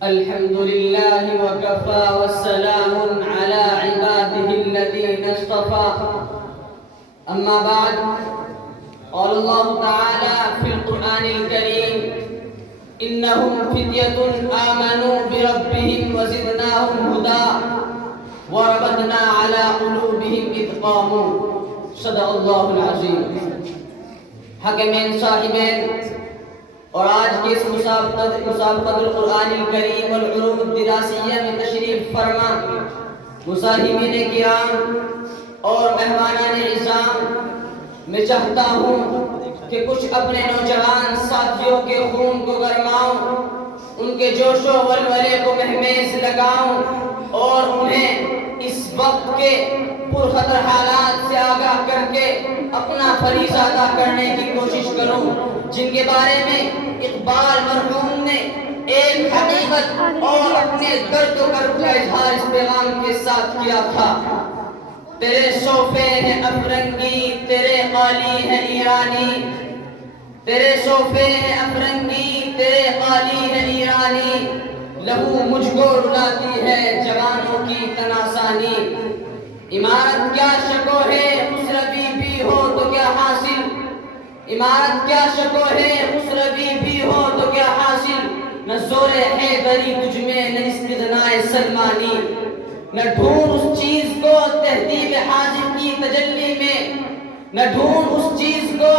الحمد لله وكفى والسلام على عباده الذين اصطفى أما بعد قال الله تعالى في القرآن الكريم إنهم فتية آمنوا بربهم وزدناهم هدى وربطنا على قلوبهم إذ قاموا صدق الله العظيم. حکمین صاحبین اور آج کے اس مسابقۃ القرآن الکریم والعلوم الدراسیہ میں تشریف فرما مصاحبین کرام اور مہمانان عزام، میں چاہتا ہوں کہ کچھ اپنے نوجوان ساتھیوں کے خون کو گرماؤں، ان کے جوش و ولولے کو مہمیز لگاؤں اور انہیں اس وقت کے پرخطر حالات سے آگاہ کر کے اپنا فریضہ ادا کرنے کی کوشش کروں، جن کے بارے میں اقبال مرحوم نے ایک حقیقت اور اپنے درد و کرب کا اظہار اس پیغام کے ساتھ کیا تھا. تیرے صوفے ہیں افرنگی، تیرے قالی ہیں ایرانی، تیرے صوفے ہیں افرنگی، تیرے قالی ہیں ایرانی، لہو مجھ کو رلاتی ہے جوانوں کی تناسانی. عمارت کیا شکو ہے خسروی بھی ہو تو کیا حاصل، عمارت کیا شکو ہے خسروی بھی ہو تو کیا حاصل، نہ زور حیدری تجھ میں نہ استغنائے سلمانی. نہ ڈھونڈ اس چیز کو تہذیب حاضر کی تجلی میں، نہ ڈھونڈ اس چیز کو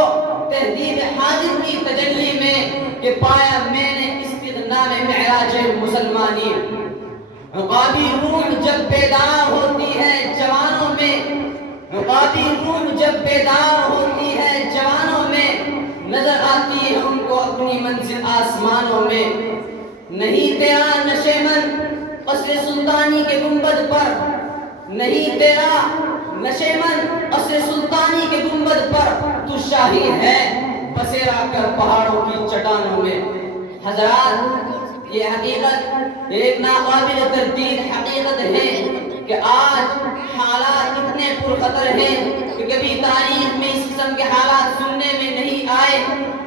تہذیب حاضر کی تجلی میں کہ پایا میں نے استغنا میں معراج مسلمانی. عقابی روح جب بیدار ہوتی ہے جوانوں میں، عقابی روح جب بیدار ہوتی ہے جوانوں میں، نظر آتی ہے ان کو اپنی منزل آسمانوں میں. نہیں تیرا نشے من قصر سلطانی کے گنبد پر، نہیں تیرا نشے من قصر سلطانی کے گنبد پر، تو شاہی ہے بسیرا کر پہاڑوں کی چٹانوں میں. حضرات، یہ حقیقت ایک ناقابل تردید حقیقت ہے کہ آج حالات اتنے پرخطر ہیں کہ کبھی تاریخ میں اس قسم کے حالات سننے میں نہیں آئے.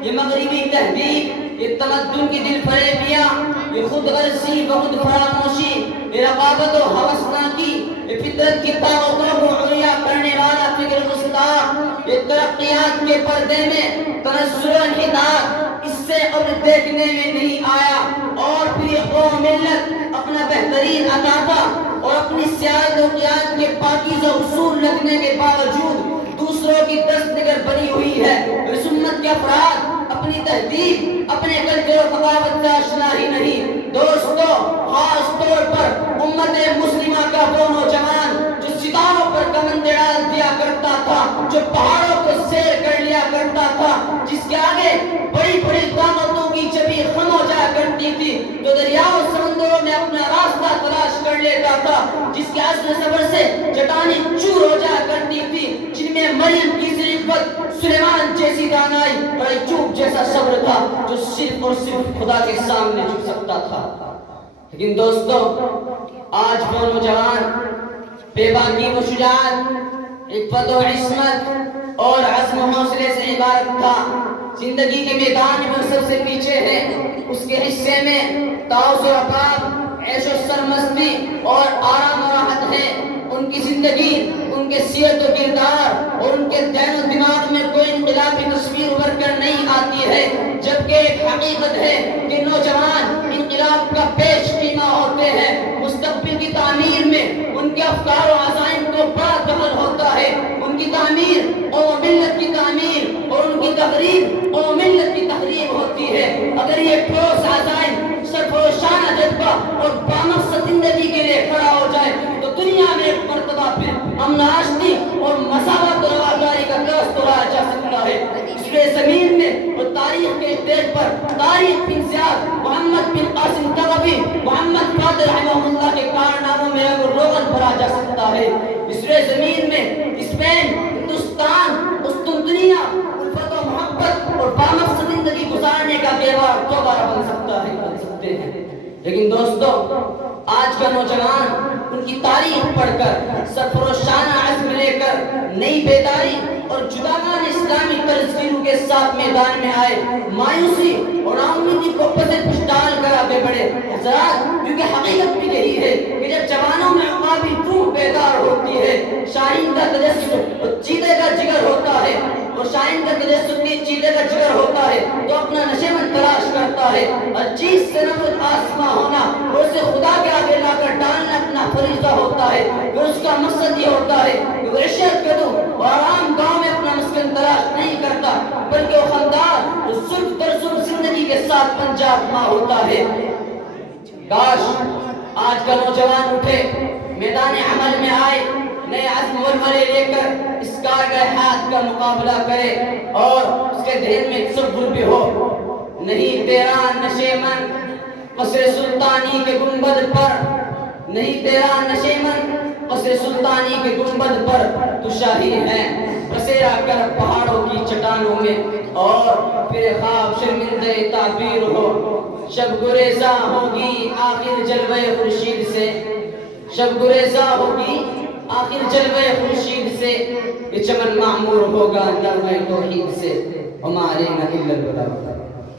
یہ مغربی تہذیب، یہ تمدن کی دل فریبیاں، یہ خود غرضی و خود فراموشی، یہ رقابت و ہوسناکی، یہ فطرت کی طاقتوں کو عریا کرنے والا فکر گستاخ، یہ ترقیات کے پردے میں تنزل و انحطاط اس سے قبل دیکھنے میں نہیں آیا. اور پھر یہ قوم ملت اپنا بہترین عطا اور اپنی سیادت و قیادت کے پاکیزہ اصول رکھنے کے باوجود دوسروں کی دست نگر بنی ہوئی ہے. اس امت کے افراد اپنی تہذیب، اپنے کلچر و ثقافت سے آشنا ہی نہیں. دوستو، خاص طور پر امت مسلمہ کا وہ نوجوان جو ستاروں پر کمند ڈال دیا کرتا تھا، جو پہاڑوں کو سیر کر لیا کرتا تھا، جس کے آگے بڑی بڑی طاقتوں کی چبی خم ہو جایا کرتی تھی، جو دریاؤں سمندروں میں اپنا راستہ تلاش کر لیتا تھا، جس کے عزم صبر سے چٹانیں چور ہو جایا کرتی تھی، جن میں مریم کی ذریفت، سلیمان جیسی دانائی اور ایوب جیسا صبر تھا، جو صرف اور صرف خدا کے سامنے جھک سکتا تھا. لیکن دوستو، آج وہ نوجوان بے باکی و شجاعت، عفت و عصمت اور عزم و حوصلے سے عبارت تھا. زندگی کے میدان میں سب سے پیچھے ہے. اس کے حصے میں طاؤس و رفاق، عیش و سرمستی اور آرام و راحت ہے. ان کی زندگی، ان کے سیرت و کردار اور ان کے ذہن و دماغ میں کوئی انقلابی تصویر ابھر کر نہیں آتی ہے. جبکہ ایک حقیقت ہے کہ نوجوان انقلاب کا پیش خیمہ ہوتے ہیں. مستقبل کی تعمیر میں ان کے افکار و عزائم کو بڑا دخل ہوتا ہے. ان کی تعمیر اور ملت کی تعمیر اور ان کی تقریب اور ملت کی تقریب ہوتی ہے. اگر یہ ٹھوس عزائم، سرفروشانہ جذبہ اور بامقصد زندگی کے لیے کھڑا ہو جائے تو دنیا میں ایک مرتبہ پھر امن آشتی اور مساوات و رواداری کا درس توڑا جا سکتا ہے. اس زمین میں اور تاریخ کے اسٹیج پر تاریخ بن زیاد، محمد بن قاسم طغوی، محمد قادر رحمہ اللہ کے کارناموں میں اگر روغن بھرا جا سکتا ہے. اس زمین میں اسپین، ہندوستان، قسطنطنیہ الفت و محبت اور بامقصد زندگی گزارنے کا کیوار دوبارہ بن سکتا ہے، بن سکتے ہیں. لیکن دوستو، آج کا نوجوان ان کی تاریخ پڑھ کر سرفروشانہ عزم لے کر نئی بیداری اور جداگان اسلامی طرز کی روح کے ساتھ میدان میں آئے، مایوسی اور ناامیدی کو پسے پش ڈال کر آگے بڑھے۔ حضرات، کیونکہ حقیقت بھی یہی ہے کہ جب جوانوں میں عقابی روح بیدار ہوتی ہے، شاہین کا تجسس اور چیتے کا جگر ہوتا ہے، اور شاہین کا تجسس کی چیتے کا جگر ہوتا ہے تو اپنا نشیمن تلاش کرتا ہے، ہر چیز سے نفرت آسما ہونا اور اسے خدا کے آگے لا کر ڈالنا اپنا فریضہ ہوتا ہے۔ پھر اس کا مقصد یہ ہوتا ہے کہ وہ عشرت کرو اور آرام گاؤں میں اپنا مسکن تلاش نہیں کرتا، بلکہ وہ خاندان جو سلف در سلف زندگی کے ساتھ پنجاب ماں ہوتا ہے۔ کاش آج کا نوجوان اٹھے، میدان عمل میں آئے، نئے عزم ولولے لے کر اس کارگہ حیات کا مقابلہ کرے اور اس کے ذہن میں تصور بھی ہو، نہیں تیرا نشیمن قصر سلطانی کے گنبد پر، نہیں تیرا نشیمن قصر سلطانی کے گنبد پر، تو شاہی ہے بسیرا کر پہاڑوں کی چٹانوں میں، اور پھر خواب شرمندہ تعبیر ہو، شب گریزہ ہوگی آخر جلوہ خورشید سے، شب گریزہ ہوگی آخر جلوہ خورشید سے، یہ چمن معمور ہوگا نغمہ توحید سے، وما علینا الا البلاغ۔